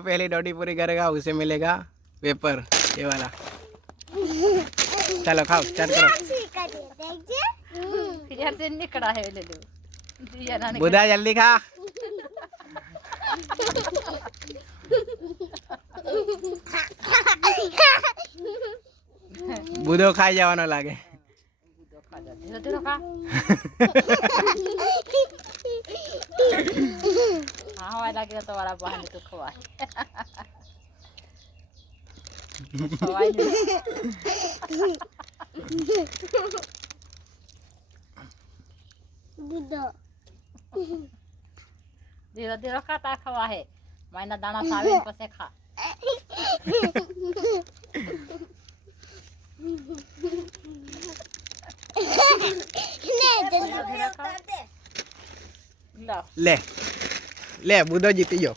पहली डोडी पूरी करेगा उसे मिलेगा पेपर ये वाला। चलो खाओ स्टार्ट करो। यार से निकड़ा है ले लो दिया ना बुधा जल्दी खा। बुधो खाई जवानो लागे। धीरे धीरे खा हाँ हवा लगे तो वाला बहन तो खवा खवाई धीरे धीरे खाता खवा है मैंने दाना साविन पसे खा ले ले बुधो जीती जो।